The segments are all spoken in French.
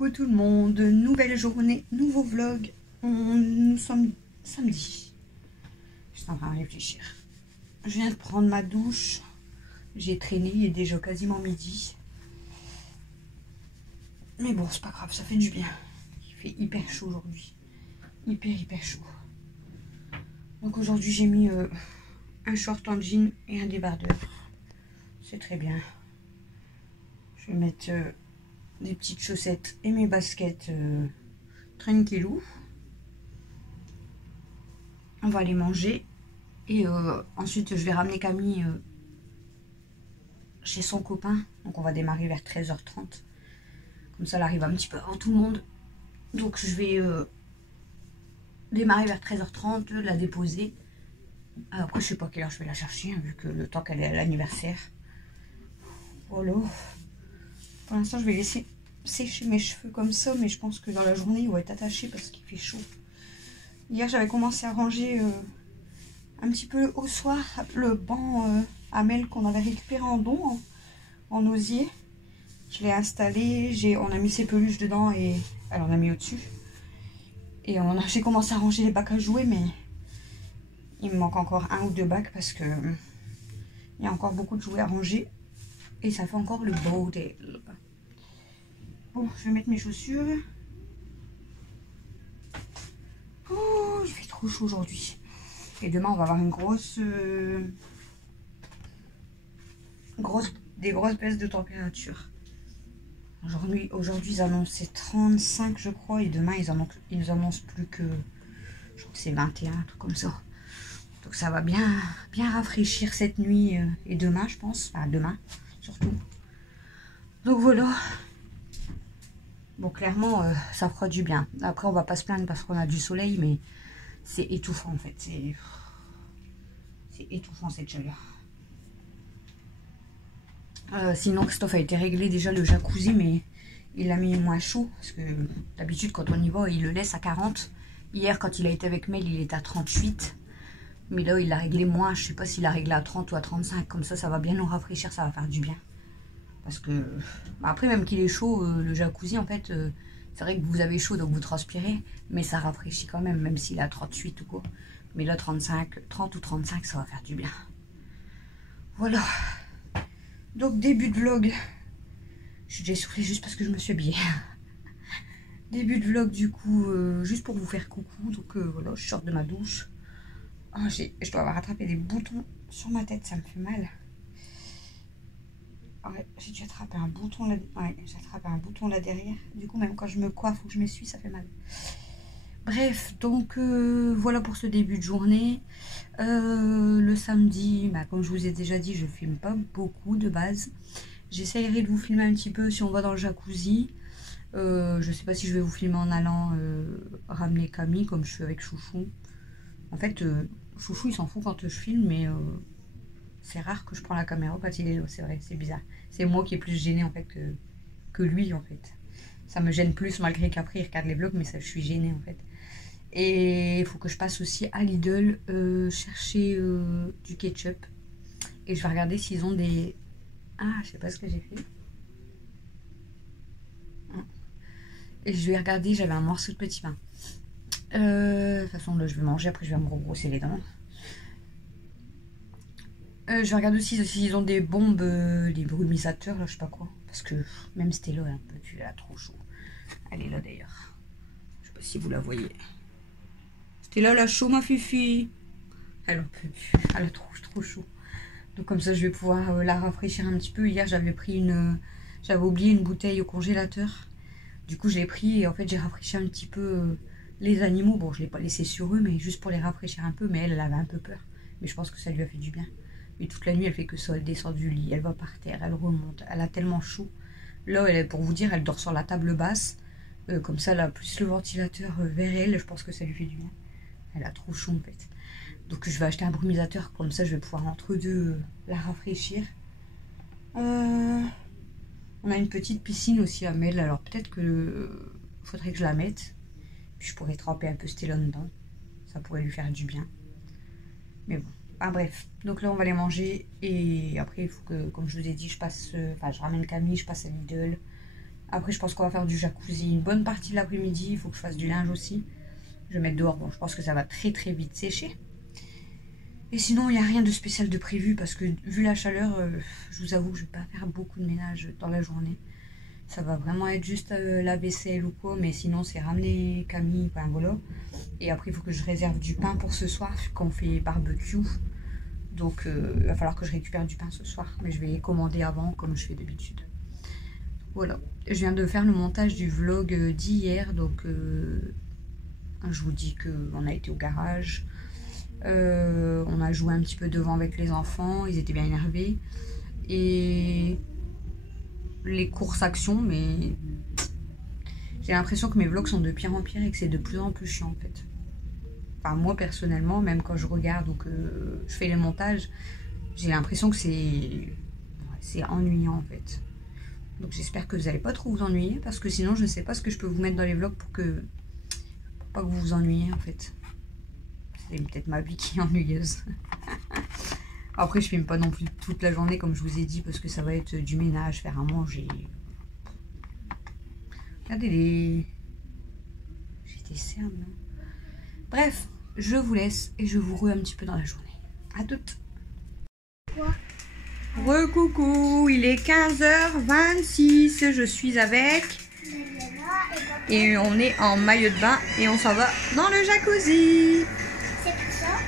Coucou tout le monde, nouvelle journée, nouveau vlog. Nous sommes samedi. Je suis en train de réfléchir. Je viens de prendre ma douche. J'ai traîné, il est déjà quasiment midi. Mais bon, c'est pas grave, ça fait du bien. Il fait hyper chaud aujourd'hui. Hyper chaud. Donc aujourd'hui j'ai mis un short en jean et un débardeur. C'est très bien. Je vais mettre des petites chaussettes et mes baskets tranquillou. On va aller manger et ensuite je vais ramener Camille chez son copain. Donc on va démarrer vers 13h30. Comme ça elle arrive un petit peu avant tout le monde. Donc je vais démarrer vers 13h30, la déposer. Après je sais pas quelle heure je vais la chercher, hein, vu que le temps qu'elle est à l'anniversaire. Voilà. Pour l'instant je vais laisser sécher mes cheveux comme ça, mais je pense que dans la journée ils vont être attachés parce qu'il fait chaud. Hier j'avais commencé à ranger un petit peu au soir le banc à Mel qu'on avait récupéré en don, en osier. Je l'ai installé, on a mis ses peluches dedans et elle en a mis au-dessus. Et j'ai commencé à ranger les bacs à jouer, mais il me manque encore 1 ou 2 bacs parce que il y a encore beaucoup de jouets à ranger. Et ça fait encore le bordel. Bon, je vais mettre mes chaussures. Oh, il fait trop chaud aujourd'hui. Et demain, on va avoir une des grosses baisses de température. Aujourd'hui, ils annonçaient 35, je crois. Et demain, ils nous annoncent plus que... Je crois que c'est 21, un truc comme ça. Donc ça va bien rafraîchir cette nuit et demain, je pense. Enfin, demain, surtout. Donc voilà. Bon, clairement, ça fera du bien. Après, on va pas se plaindre parce qu'on a du soleil, mais c'est étouffant, en fait. C'est étouffant, cette chaleur. Sinon, Christophe a été réglé déjà le jacuzzi, mais il l'a mis moins chaud. Parce que d'habitude, quand on y va, il le laisse à 40. Hier, quand il a été avec Mel, il était à 38. Mais là, il l'a réglé moins. Je sais pas s'il l'a réglé à 30 ou à 35. Comme ça va bien nous rafraîchir, ça va faire du bien. Parce que, après, même qu'il est chaud, le jacuzzi, en fait, c'est vrai que vous avez chaud, donc vous transpirez. Mais ça rafraîchit quand même, même s'il est à 38 ou quoi. Mais là, 30 ou 35, ça va faire du bien. Voilà. Donc, début de vlog. Je suis déjà essoufflée juste parce que je me suis habillée. Début de vlog, du coup, juste pour vous faire coucou. Donc, voilà, je sors de ma douche. Oh, je dois avoir attrapé des boutons sur ma tête, ça me fait mal. Ouais, j'ai dû attraper un bouton là. Ouais, j'ai attrapé un bouton là derrière. Du coup, même quand je me coiffe ou que je m'essuie, ça fait mal. Bref, donc voilà pour ce début de journée. Le samedi, comme je vous ai déjà dit, je filme pas beaucoup de base. J'essayerai de vous filmer un petit peu si on va dans le jacuzzi. Je sais pas si je vais vous filmer en allant ramener Camille comme je suis avec Chouchou. En fait, Chouchou il s'en fout quand je filme, mais c'est rare que je prends la caméra quand il est là, c'est vrai, c'est bizarre. C'est moi qui est plus gênée en fait que lui en fait. Ça me gêne plus malgré qu'après il regarde les vlogs, mais ça, je suis gênée en fait. Et il faut que je passe aussi à Lidl chercher du ketchup. Et je vais regarder s'ils ont des... Ah, je sais pas ce que j'ai fait. Et je vais regarder, j'avais un morceau de petit pain. De toute façon, là, je vais manger, après je vais me rebrosser les dents. Je vais regarder aussi s'ils ont des bombes, des brumisateurs, là, je sais pas quoi. Parce que même Stella est un peu, elle a trop chaud. Elle est là d'ailleurs. Je sais pas si vous la voyez. Stella, elle a chaud, ma fifi. Elle en peut plus. Elle a trop chaud. Donc comme ça, je vais pouvoir la rafraîchir un petit peu. Hier, j'avais oublié une bouteille au congélateur. Du coup, je l'ai pris et en fait, j'ai rafraîchi un petit peu les animaux. Bon, je l'ai pas laissé sur eux, mais juste pour les rafraîchir un peu. Mais elle avait un peu peur. Mais je pense que ça lui a fait du bien. Et toute la nuit, elle fait que ça. Elle descend du lit, elle va par terre, elle remonte. Elle a tellement chaud. Là, pour vous dire, elle dort sur la table basse. Comme ça, là, plus le ventilateur vers elle, je pense que ça lui fait du bien. Elle a trop chaud, en fait. Donc, je vais acheter un brumisateur. Comme ça, je vais pouvoir entre deux la rafraîchir. On a une petite piscine aussi à Mel. Alors, peut-être que faudrait que je la mette. Puis, je pourrais tremper un peu Stella dedans. Ça pourrait lui faire du bien. Mais bon. Ah bref, donc là on va aller manger et après il faut que, comme je vous ai dit, je ramène Camille, je passe à Lidl Après, je pense qu'on va faire du jacuzzi une bonne partie de l'après-midi. Il faut que je fasse du linge aussi. Je vais mettre dehors. Bon, je pense que ça va très très vite sécher. Et sinon, il n'y a rien de spécial de prévu parce que vu la chaleur, je vous avoue que je ne vais pas faire beaucoup de ménage dans la journée. Ça va vraiment être juste la vaisselle ou quoi. Mais sinon, c'est ramener Camille, enfin voilà. Et après, il faut que je réserve du pain pour ce soir quand on fait barbecue. Donc, il va falloir que je récupère du pain ce soir. Mais je vais commander avant comme je fais d'habitude. Voilà. Je viens de faire le montage du vlog d'hier. Donc, je vous dis qu'on a été au garage. On a joué un petit peu devant avec les enfants. Ils étaient bien énervés. Et les courses actions, mais j'ai l'impression que mes vlogs sont de pire en pire et que c'est de plus en plus chiant en fait. Enfin, moi personnellement, même quand je regarde ou que je fais les montages, j'ai l'impression que c'est ennuyant en fait. Donc j'espère que vous n'allez pas trop vous ennuyer parce que sinon je ne sais pas ce que je peux vous mettre dans les vlogs pour pas que vous vous ennuyiez en fait. C'est peut-être ma vie qui est ennuyeuse. Après je filme pas non plus toute la journée comme je vous ai dit parce que ça va être du ménage, faire à manger. Regardez j'ai des cernes. Bref, je vous laisse et je vous rue un petit peu dans la journée. À toutes. Recoucou, il est 15h26, je suis avec et on est en maillot de bain et on s'en va dans le jacuzzi. C'est pour ça.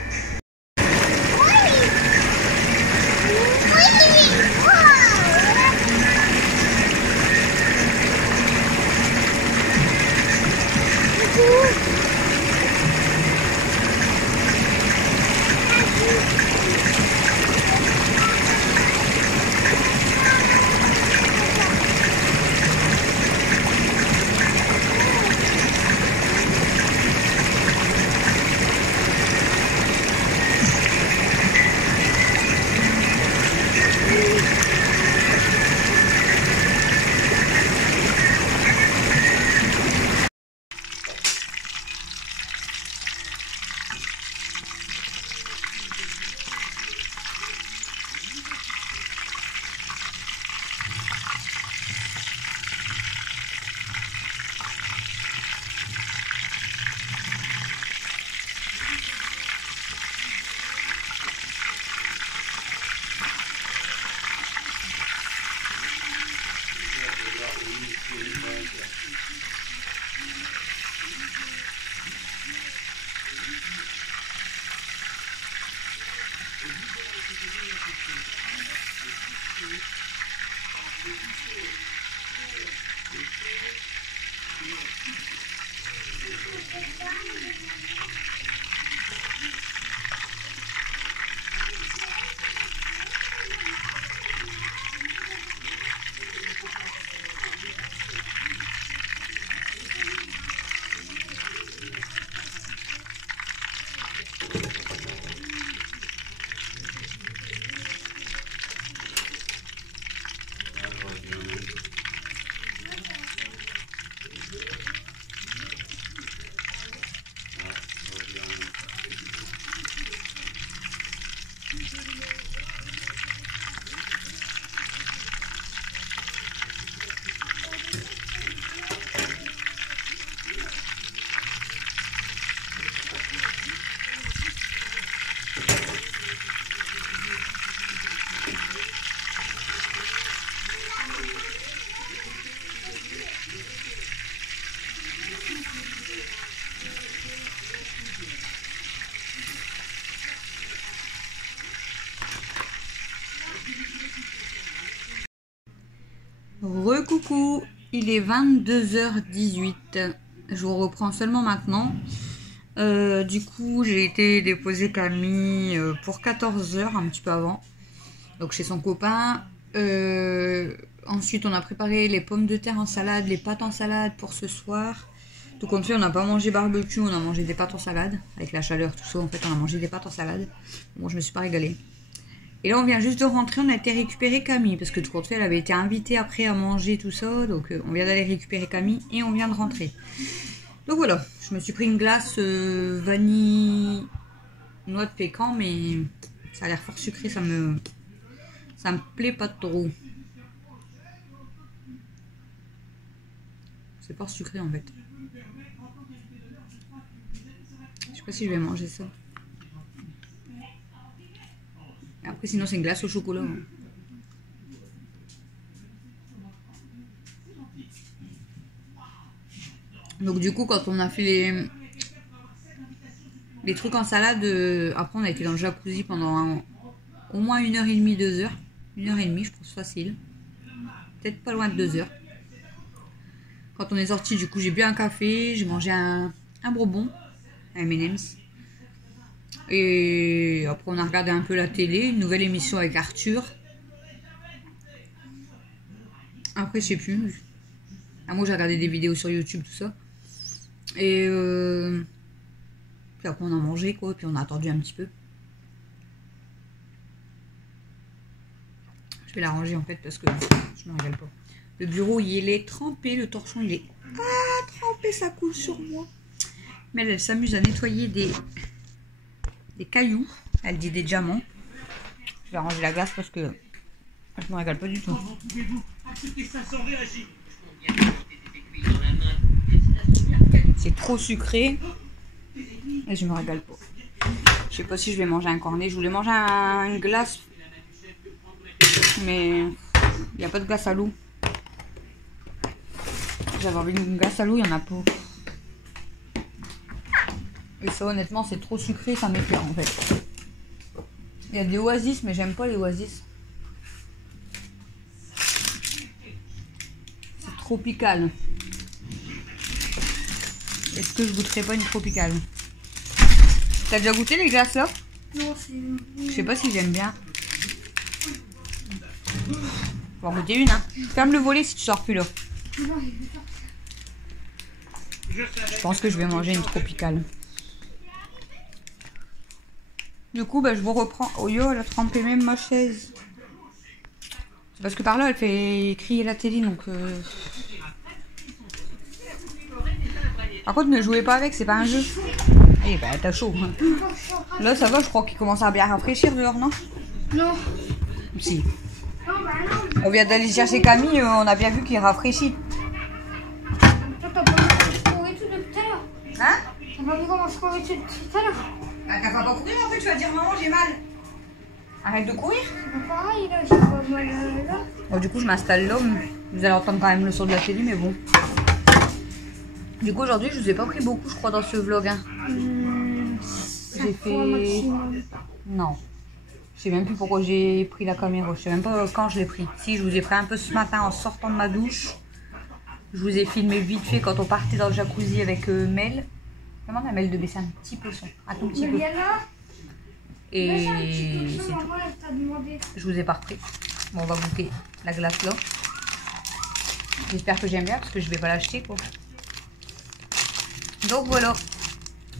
Recoucou, il est 22h18. Je vous reprends seulement maintenant. Du coup, j'ai été déposer Camille pour 14h, un petit peu avant. Donc chez son copain. Ensuite, on a préparé les pommes de terre en salade, les pâtes en salade pour ce soir. Tout compte fait, on n'a pas mangé barbecue, on a mangé des pâtes en salade. Avec la chaleur, tout ça, en fait, on a mangé des pâtes en salade. Bon, je me suis pas régalée. Et là, on vient juste de rentrer, on a été récupérer Camille. Parce que tout compte fait, elle avait été invitée après à manger tout ça. Donc, on vient d'aller récupérer Camille et on vient de rentrer. Donc voilà, je me suis pris une glace vanille noix de pécan. Mais ça a l'air fort sucré, ça me plaît pas trop. C'est fort sucré en fait. Je sais pas si je vais manger ça. Après sinon c'est une glace au chocolat. Hein. Donc du coup quand on a fait les trucs en salade, après on a été dans le jacuzzi pendant au moins 1h30, 2h. 1h30 je pense facile. Peut-être pas loin de 2h. Quand on est sorti du coup j'ai bu un café, j'ai mangé un bonbon, un M&M's. Et après on a regardé un peu la télé, une nouvelle émission avec Arthur. Après je sais plus. Ah, moi j'ai regardé des vidéos sur YouTube, tout ça. Et puis après on a mangé quoi, puis on a attendu un petit peu. Je vais la ranger en fait parce que je me régale pas. Le bureau il est trempé, le torchon il est trempé, ça coule sur moi. Mais elle s'amuse à nettoyer des cailloux, elle dit des diamants. Je vais ranger la glace parce que je me régale pas du tout. C'est trop sucré et je me régale pas. Je sais pas si je vais manger un cornet. Je voulais manger une glace, mais il n'y a pas de glace à loup. J'avais envie d'une glace à loup, il n'y en a pas. Et ça honnêtement c'est trop sucré, ça m'écœure en fait. Il y a des oasis mais j'aime pas les oasis. C'est tropical. Est-ce que je goûterais pas une tropicale? T'as déjà goûté les glaces là? Non, c'est... Je sais pas si j'aime bien. On va en goûter une hein. Ferme le volet si tu sors plus là. Je pense que je vais manger une tropicale. Du coup, bah, je vous reprends. Oh yo, elle a trempé même ma chaise. C'est parce que par là, elle fait crier la télé, donc... Par contre, ne jouez pas avec, c'est pas un jeu. Eh bah, t'as chaud. Hein. Là, ça va, je crois qu'il commence à bien rafraîchir dehors, non? Non. Si. On vient d'aller chercher Camille, on a bien vu qu'il rafraîchit. Toi, t'as pas vu comment je courais tout depuis tout à l'heure? Hein? T'as pas vu comment je courais tout à l'heure? Ah, t'as pas courir en fait, tu vas dire maman, j'ai mal. Arrête de courir. C'est pas pareil, là, j'ai pas mal là. Bon, du coup, je m'installe là. Vous allez entendre quand même le son de la télé, mais bon. Du coup, aujourd'hui, je vous ai pas pris beaucoup, je crois, dans ce vlog. Hein. J'ai fait... Non. Je sais même plus pourquoi j'ai pris la caméra. Je sais même pas quand je l'ai pris. Si, je vous ai pris un peu ce matin en sortant de ma douche. Je vous ai filmé vite fait quand on partait dans le jacuzzi avec Mel. Demande à Mel de baisser un petit peu son. Un tout petit peu. Et c'est tout. Je vous ai pas repris. Bon, on va goûter la glace là. J'espère que j'aime bien parce que je vais pas l'acheter quoi. Donc voilà.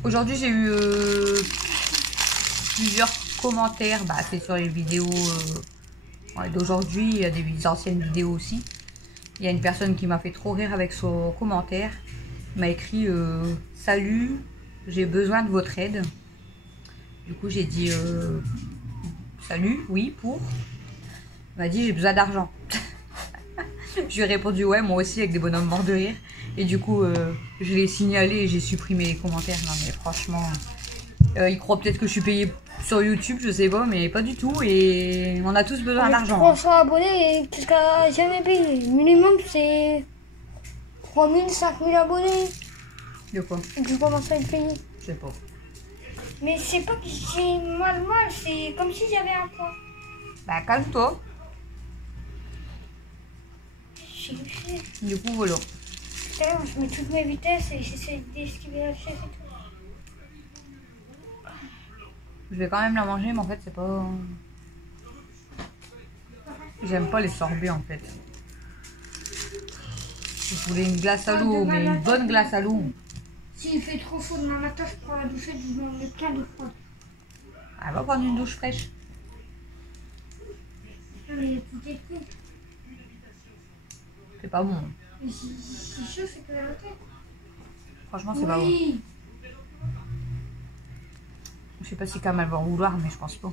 Aujourd'hui j'ai eu plusieurs commentaires. Bah, c'est sur les vidéos d'aujourd'hui. Il y a des anciennes vidéos aussi. Il y a une personne qui m'a fait trop rire avec son commentaire. Il m'a écrit salut, j'ai besoin de votre aide. Du coup j'ai dit salut, oui, pour. Il m'a dit j'ai besoin d'argent. Je lui ai répondu ouais, moi aussi, avec des bonhommes morts de rire. Et du coup je l'ai signalé et j'ai supprimé les commentaires. Non mais franchement, il croit peut-être que je suis payée sur YouTube, je sais pas, mais pas du tout. Et on a tous besoin d'argent. 300 abonnés et jusqu'à jamais payé. Le minimum c'est 3000, 5000 abonnés. De quoi? Et que je commence à être payé. Je sais pas. Mais c'est pas que j'ai mal, c'est comme si j'avais un poids. Bah calme-toi. Du coup voilà. Tout à l'heure je mets toutes mes vitesses et j'essaie d'esquiver la chaise et tout. Je vais quand même la manger, mais en fait c'est pas... J'aime pas les sorbets en fait. Je voulais une glace à l'eau, mais une bonne glace à l'eau. S'il fait trop chaud demain matin, je prends la douchette, je m'en mets plein de froid. Elle va prendre une douche fraîche. Mais tout est cuit. C'est pas bon. Mais si chaud, c'est que la tête. Franchement, c'est pas bon. Je sais pas si Cam elle va en vouloir, mais je pense pas.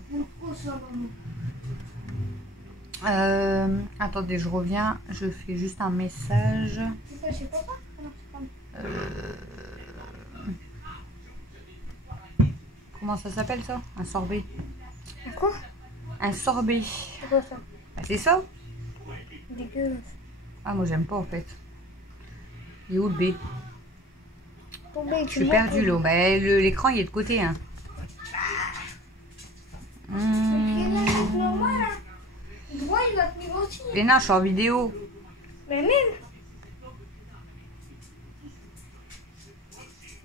Attendez, je reviens. Je fais juste un message. C'est pas chez papa? Comment ça s'appelle ça? Un sorbet. Quoi? Un sorbet. C'est quoi ça? Bah, c'est ça? Dégueulasse. Ah, moi j'aime pas en fait. Il est où le B? Bon, ben, Je suis perdue là. Bah, l'écran il est de côté. Hein. Normal, hein. Droit, il va tenir aussi. Léna, je suis en vidéo. Mais même.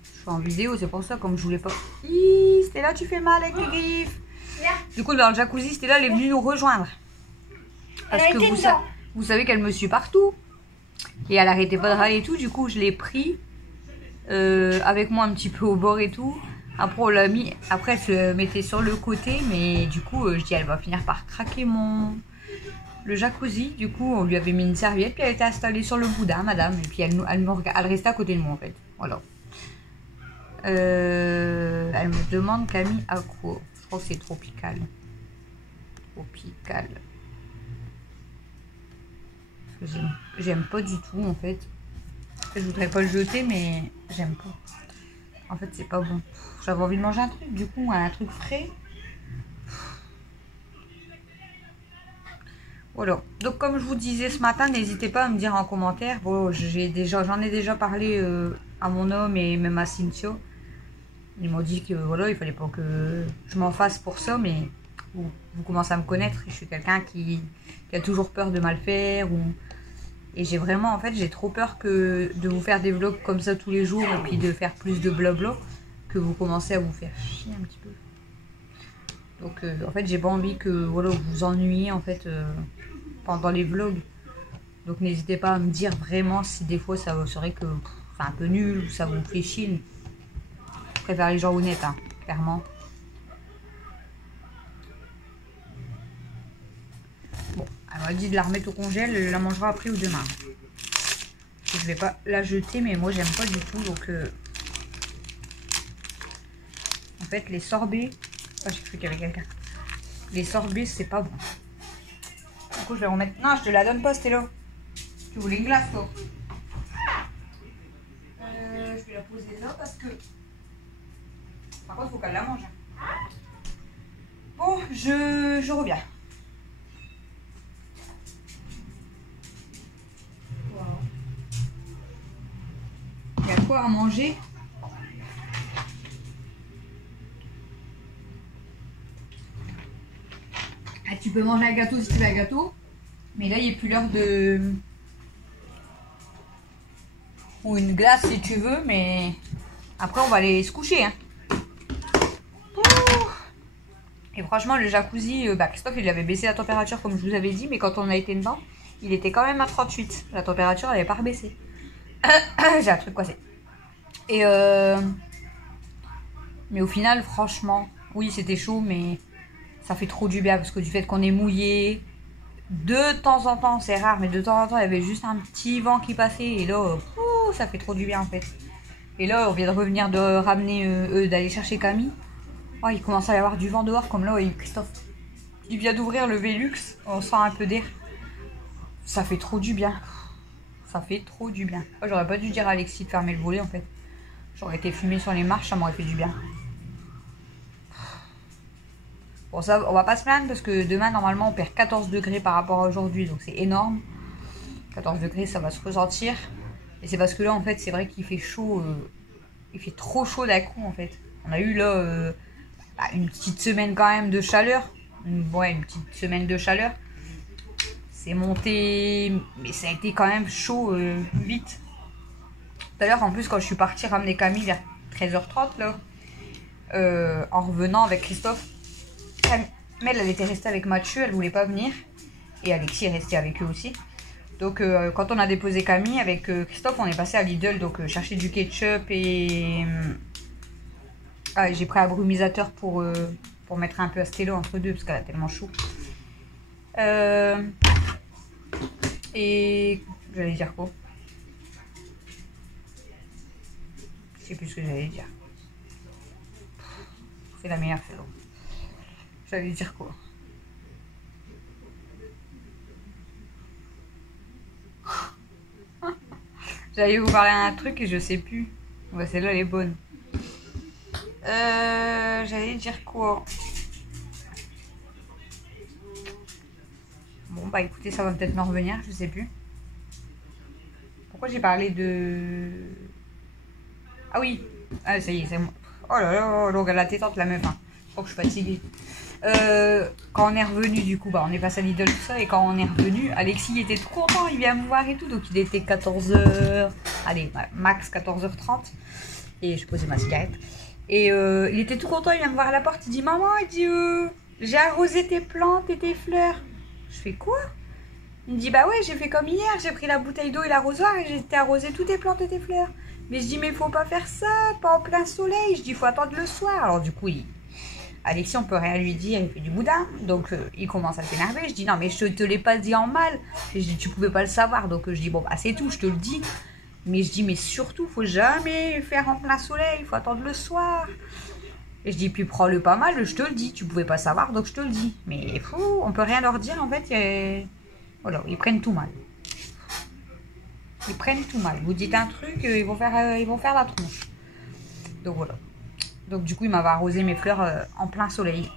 Je suis en vidéo, c'est pour ça, comme je voulais pas. Hi, Stella, tu fais mal avec tes griffes. Du coup, dans le jacuzzi, Stella, elle est venue nous rejoindre. Parce que vous savez qu'elle me suit partout. Et elle arrêtait pas de râler et tout. Du coup, je l'ai pris avec moi un petit peu au bord et tout. Après, on l'a mis. Après, elle se mettait sur le côté. Mais du coup, je dis, elle va finir par craquer le jacuzzi. Du coup, on lui avait mis une serviette. Puis elle était installée sur le boudin, madame. Et puis elle restait à côté de moi, en fait. Voilà. Elle me demande Camille à quoi? Je crois que c'est tropical. Tropical. J'aime pas du tout en fait. Je voudrais pas le jeter mais j'aime pas. En fait c'est pas bon. J'avais envie de manger un truc du coup, un truc frais. Voilà. Donc comme je vous disais ce matin, n'hésitez pas à me dire en commentaire. Bon, j'en ai déjà parlé à mon homme et même à Cynthia. Ils m'ont dit que voilà, il fallait pas que je m'en fasse pour ça, mais vous commencez à me connaître. Je suis quelqu'un qui a toujours peur de mal faire. Et j'ai vraiment, en fait, j'ai trop peur de vous faire des vlogs comme ça tous les jours et puis de faire plus de blabla que vous commencez à vous faire chier un petit peu. Donc, en fait, j'ai pas envie que voilà, vous vous ennuyiez en fait pendant les vlogs. Donc, n'hésitez pas à me dire vraiment si des fois ça serait que c'est un peu nul ou ça vous fait chier. Je préfère les gens honnêtes, hein, clairement. Bon, elle m'a dit de la remettre au congèle, elle la mangera après ou demain. Je vais pas la jeter, mais moi j'aime pas du tout. Donc, en fait, les sorbets. Oh, j'ai cru qu'il y avait quelqu'un. Les sorbets, c'est pas bon. Du coup, je vais remettre. Non, je te la donne pas, Stella. Tu voulais une glace, toi? Je vais la poser là parce que. Par contre, il faut qu'elle la mange. Bon, je reviens. Il y a quoi à manger? Ah, tu peux manger un gâteau si tu veux un gâteau. Mais là, il n'est plus l'heure de... Ou une glace si tu veux, mais... Après, on va aller se coucher. Hein. Et franchement, le jacuzzi, Christophe, il avait baissé la température comme je vous avais dit. Mais quand on a été dedans, il était quand même à 38. La température, elle n'avait pas rebaissé. J'ai un truc coincé. Et mais au final, franchement, oui, c'était chaud, mais ça fait trop du bien parce que du fait qu'on est mouillé, de temps en temps, c'est rare, mais de temps en temps, il y avait juste un petit vent qui passait et là, ça fait trop du bien en fait. Et là, on vient de revenir de ramener, d'aller chercher Camille. Oh, il commence à y avoir du vent dehors, comme là, Christophe. Il vient d'ouvrir le Velux, on sent un peu d'air. Ça fait trop du bien. Ça fait trop du bien. Oh, j'aurais pas dû dire à Alexis de fermer le volet en fait. J'aurais été fumée sur les marches, ça m'aurait fait du bien. Bon, ça, on va pas se plaindre parce que demain, normalement, on perd 14 degrés par rapport à aujourd'hui. Donc, c'est énorme. 14 degrés, ça va se ressentir. Et c'est parce que là, en fait, c'est vrai qu'il fait chaud. Il fait trop chaud d'un coup, en fait. On a eu là une petite semaine quand même de chaleur. Une petite semaine de chaleur. C'est monté, mais ça a été quand même chaud vite. D'ailleurs, en plus, quand je suis partie ramener Camille vers 13h30, là, en revenant avec Christophe, Camille, elle était restée avec Mathieu, elle voulait pas venir. Et Alexis est resté avec eux aussi. Donc, quand on a déposé Camille avec Christophe, on est passé à Lidl, donc chercher du ketchup et... j'ai pris un brumisateur pour mettre un peu à Stella entre deux, parce qu'elle a tellement chaud. Et j'allais dire quoi? Je sais plus ce que j'allais dire. C'est la meilleure saison. J'allais dire quoi? J'allais vous parler d'un truc et je sais plus. Ouais, celle-là, elle est bonne. J'allais dire quoi? Bon, bah écoutez, ça va peut-être me revenir, je sais plus. Pourquoi j'ai parlé de... Ah oui, ah, ça y est, c'est moi. Oh là là, donc elle a tétante la meuf, hein. Je crois que je suis fatiguée. Quand on est revenu, du coup, bah on est passé à Lidl, tout ça, et quand on est revenu, Alexis il était tout content, il vient me voir et tout, donc il était 14h, allez, max 14h30, et je posais ma cigarette, et il était tout content, il vient me voir à la porte, il dit, maman, il dit, j'ai arrosé tes plantes et tes fleurs. Je fais quoi? Il me dit, bah ouais, j'ai fait comme hier, j'ai pris la bouteille d'eau et l'arrosoir, et j'ai arrosé toutes tes plantes et tes fleurs. Mais je dis, mais faut pas faire ça, pas en plein soleil, je dis, faut attendre le soir. Alors du coup, Alexis, on peut rien lui dire, il fait du boudin, donc il commence à s'énerver. Je dis non mais je te l'ai pas dit en mal, et je dis tu pouvais pas le savoir, donc je dis bon bah c'est tout, je te le dis. Mais je dis mais surtout faut jamais faire en plein soleil, il faut attendre le soir. Et je dis puis prends-le pas mal, je te le dis, tu pouvais pas savoir donc je te le dis. Mais fou, on peut rien leur dire en fait, voilà, ils prennent tout mal. Ils prennent tout mal. Vous dites un truc, ils vont faire la tronche. Donc voilà. Donc du coup, il m'avait arrosé mes fleurs en plein soleil.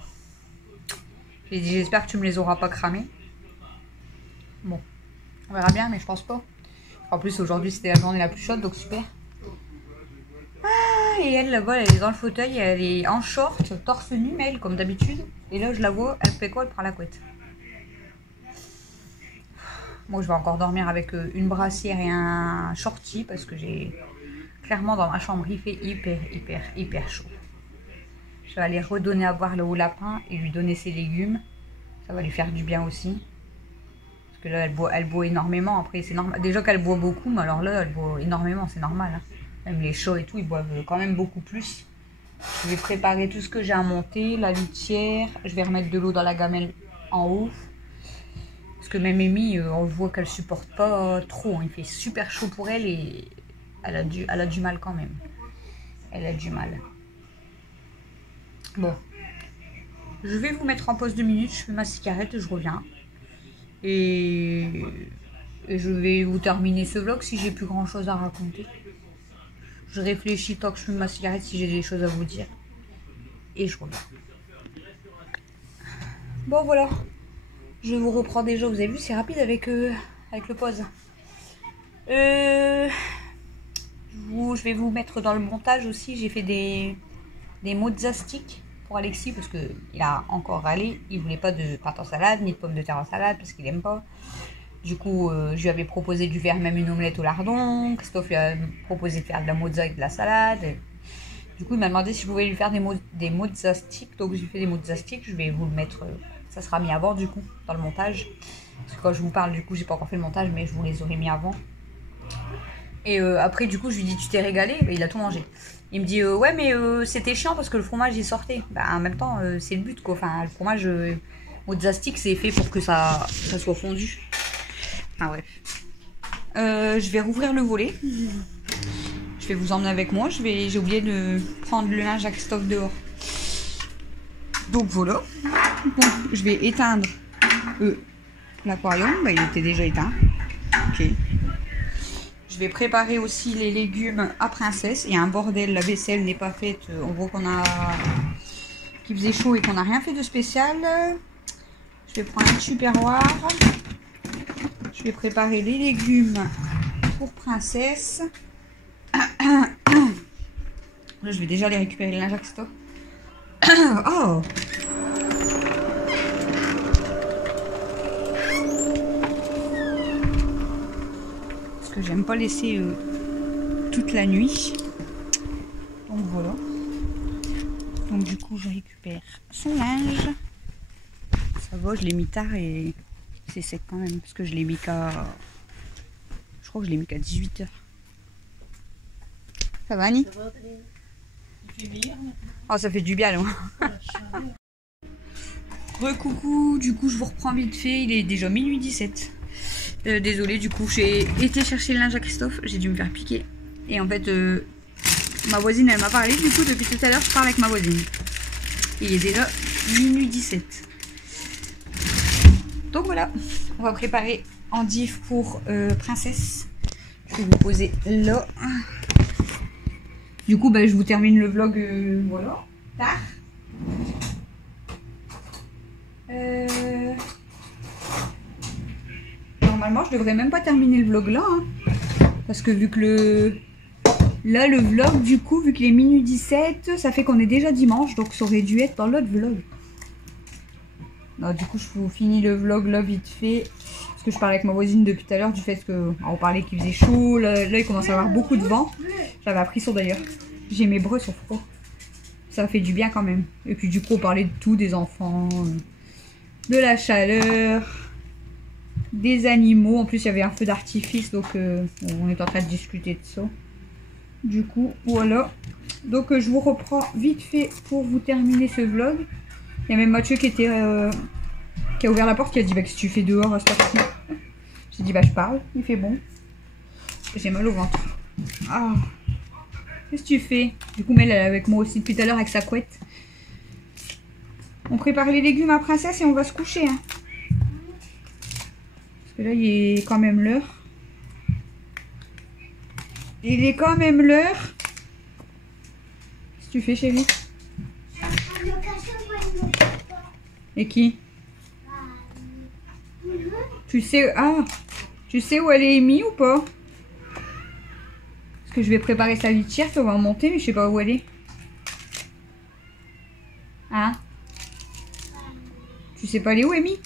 J'ai dit, j'espère que tu me les auras pas cramées. Bon, on verra bien, mais je pense pas. En plus, aujourd'hui, c'était la journée la plus chaude, donc super. Ah, et elle, là-bas, elle est dans le fauteuil, elle est en short, torse nu, mais elle, comme d'habitude. Et là, je la vois, elle fait quoi? Elle prend la couette. Moi, je vais encore dormir avec une brassière et un shorty, parce que j'ai... Clairement, dans ma chambre, il fait hyper chaud. Je vais aller redonner à boire le haut lapin et lui donner ses légumes. Ça va lui faire du bien aussi. Parce que là, elle boit énormément. Après, c'est normal. Déjà qu'elle boit beaucoup, mais alors là, elle boit énormément, c'est normal. Hein. Même les chats et tout, ils boivent quand même beaucoup plus. Je vais préparer tout ce que j'ai à monter, la litière. Je vais remettre de l'eau dans la gamelle en haut. Parce que même Amy, on voit qu'elle supporte pas trop. Hein. Il fait super chaud pour elle et elle a du mal quand même. Elle a du mal. Bon, je vais vous mettre en pause 2 minutes, je fais ma cigarette, je reviens. Et je vais vous terminer ce vlog si j'ai plus grand chose à raconter. Je réfléchis tant que je fume ma cigarette si j'ai des choses à vous dire. Et je reviens. Bon voilà, je vous reprends déjà, vous avez vu c'est rapide avec le pause. Je vais vous mettre dans le montage aussi, j'ai fait des mozzastiques pour Alexis parce qu'il a encore râlé, il voulait pas de pâte en salade ni de pommes de terre en salade parce qu'il aime pas. Du coup je lui avais proposé de lui faire même une omelette au lardon, Christophe lui a proposé de faire de la mozza avec de la salade. Du coup il m'a demandé si je pouvais lui faire des mozzastiques, donc je lui fais des mozzastiques, je vais vous le mettre, ça sera mis avant du coup dans le montage. Parce que quand je vous parle du coup j'ai pas encore fait le montage mais je vous les aurais mis avant. Et après du coup je lui dis tu t'es régalé, bah, il a tout mangé. Il me dit ouais mais c'était chiant parce que le fromage il sortait. Bah, en même temps c'est le but quoi. Enfin le fromage mozzastic c'est fait pour que ça soit fondu. Enfin bref. Je vais rouvrir le volet. Je vais vous emmener avec moi. J'ai oublié de prendre le linge à Christophe dehors. Donc voilà. Bon, je vais éteindre l'aquarium. Bah, il était déjà éteint. Ok. Je vais préparer aussi les légumes à Princesse. Il y a un bordel, la vaisselle n'est pas faite. On voit qu'il faisait chaud et qu'on n'a rien fait de spécial. Je vais prendre un tupperware. Je vais préparer les légumes pour Princesse. Là, je vais déjà les récupérer le linge à Christophe. Oh! J'aime pas laisser toute la nuit. Donc voilà. Donc du coup je récupère son linge. Ça va, je l'ai mis tard et c'est sec quand même. Parce que je l'ai mis qu'à... Je crois que je l'ai mis qu'à 18h. Ça va Annie? Ça va, oh ça fait du bien là. Recoucou, du coup je vous reprends vite fait. Il est déjà minuit 17. Désolée, du coup j'ai été chercher le linge à Christophe, j'ai dû me faire piquer. Et en fait, ma voisine elle m'a parlé, du coup depuis tout à l'heure je parle avec ma voisine. Et il est déjà minuit 17. Donc voilà, on va préparer endives pour Princesse. Je je vais vous poser là. Du coup, je vous termine le vlog, voilà, tard. Normalement, je devrais même pas terminer le vlog là, hein, parce que vu que là, le vlog, du coup, vu qu'il est minuit 17, ça fait qu'on est déjà dimanche, donc ça aurait dû être dans l'autre vlog. Non, du coup, je vous finis le vlog là vite fait. Parce que je parlais avec ma voisine depuis tout à l'heure du fait qu'on parlait qu'il faisait chaud. Là, il commence à avoir beaucoup de vent. J'avais appris ça d'ailleurs. J'ai mes bras sur froid. Ça fait du bien quand même. Et puis du coup, on parlait de tout, des enfants, de la chaleur, des animaux. En plus, il y avait un feu d'artifice, donc on est en train de discuter de ça. Du coup, voilà. Donc, je vous reprends vite fait pour vous terminer ce vlog. Il y a même Mathieu qui a ouvert la porte, qui a dit qu'est-ce que tu fais dehors à cette heure-ci. J'ai dit je parle, il fait bon. J'ai mal au ventre. Ah. Qu'est-ce que tu fais? Du coup, Mel elle est avec moi aussi depuis tout à l'heure avec sa couette. On prépare les légumes à Princesse et on va se coucher. Hein. Parce que là, il est quand même l'heure. Il est quand même l'heure. Qu'est-ce que tu fais, chérie? Et qui? Tu sais où elle est Amy ou pas? Parce que je vais préparer sa litière, on va en monter, mais je sais pas où elle est. Hein? Tu sais pas elle est où, Amy?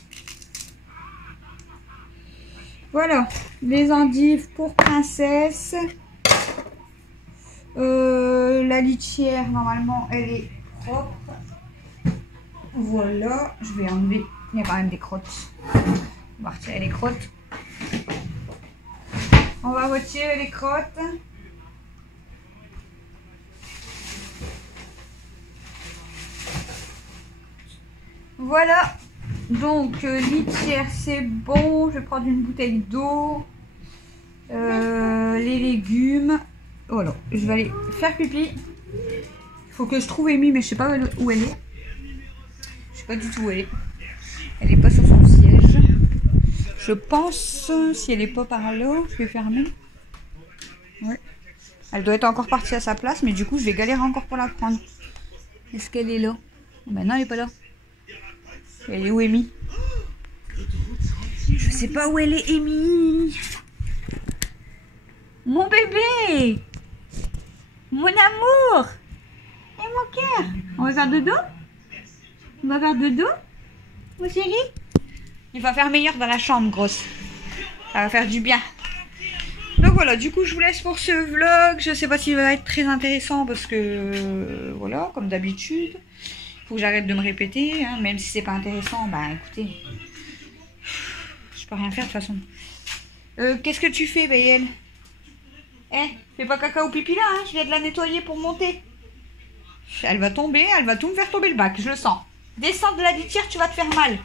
Voilà, les endives pour Princesse. La litière, normalement, elle est propre. Voilà, je vais enlever. Il y a quand même des crottes. On va retirer les crottes. On va retirer les crottes. Voilà. Donc, litière, c'est bon. Je vais prendre une bouteille d'eau. Les légumes. Voilà. Je vais aller faire pipi. Il faut que je trouve Amy, mais je sais pas où elle est. Je sais pas du tout où elle est. Elle est pas sur son siège. Je pense, si elle est pas par là, je vais fermer. Ouais. Elle doit être encore partie à sa place, mais du coup, je vais galérer encore pour la prendre. Est-ce qu'elle est là? Ben non, elle est pas là. Elle est où, Amy? Je sais pas où elle est, Amy. Mon bébé! Mon amour! Et mon cœur! On va faire dodo? On va faire dodo? Mon chéri? Il va faire meilleur dans la chambre, grosse. Ça va faire du bien. Donc voilà, du coup, je vous laisse pour ce vlog. Je sais pas s'il va être très intéressant parce que, voilà, comme d'habitude. Il faut que j'arrête de me répéter. Hein, même si c'est pas intéressant, écoutez. Je peux rien faire de toute façon. Qu'est-ce que tu fais, Bayel? Fais pas caca ou pipi là, hein, je viens de la nettoyer pour monter. Elle va tomber, elle va tout me faire tomber le bac, je le sens. Descends de la litière, tu vas te faire mal.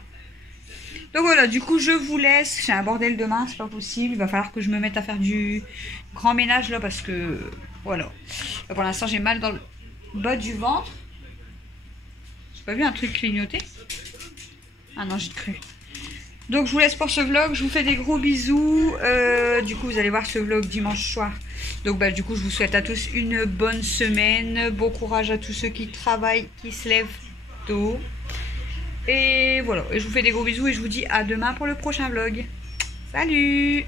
Donc voilà, du coup je vous laisse. J'ai un bordel demain, c'est pas possible. Il va falloir que je me mette à faire du grand ménage là parce que voilà. Là, pour l'instant j'ai mal dans le bas du ventre. J'ai pas vu un truc clignoter? Ah non, j'ai cru. Donc je vous laisse pour ce vlog, je vous fais des gros bisous. Du coup vous allez voir ce vlog dimanche soir. Donc du coup je vous souhaite à tous une bonne semaine. Bon courage à tous ceux qui travaillent, qui se lèvent tôt. Et voilà, et je vous fais des gros bisous et je vous dis à demain pour le prochain vlog. Salut!